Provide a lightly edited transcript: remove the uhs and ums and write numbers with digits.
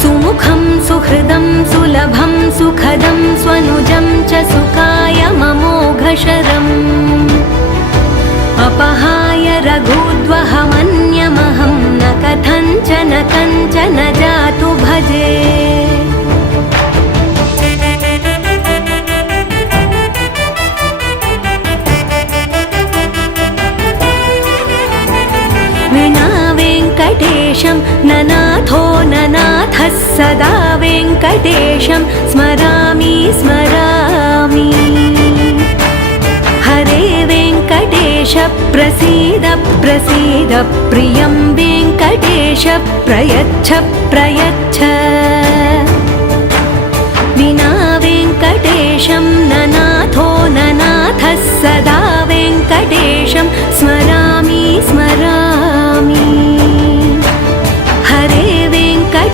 सुमुखं सुहृदं सुलभं सुखदं स्वनुजं च सुखाय ममोघशरम् अपहाय रघुद्वहमन्यमहं न कथञ्चन कञ्चन जातु भजे विना वेङ्कटेशं ननाथो ननाथः सदा वेङ्कटेशं स्मरामि स्मरामि हरे वेङ्कटेश प्रसीद प्रसीद प्रियं वेङ्कटेश प्रयच्छ प्रयच्छ विना वेङ्कटेशं ननाथो ननाथः सदा वेङ्कटेशं स्मरामि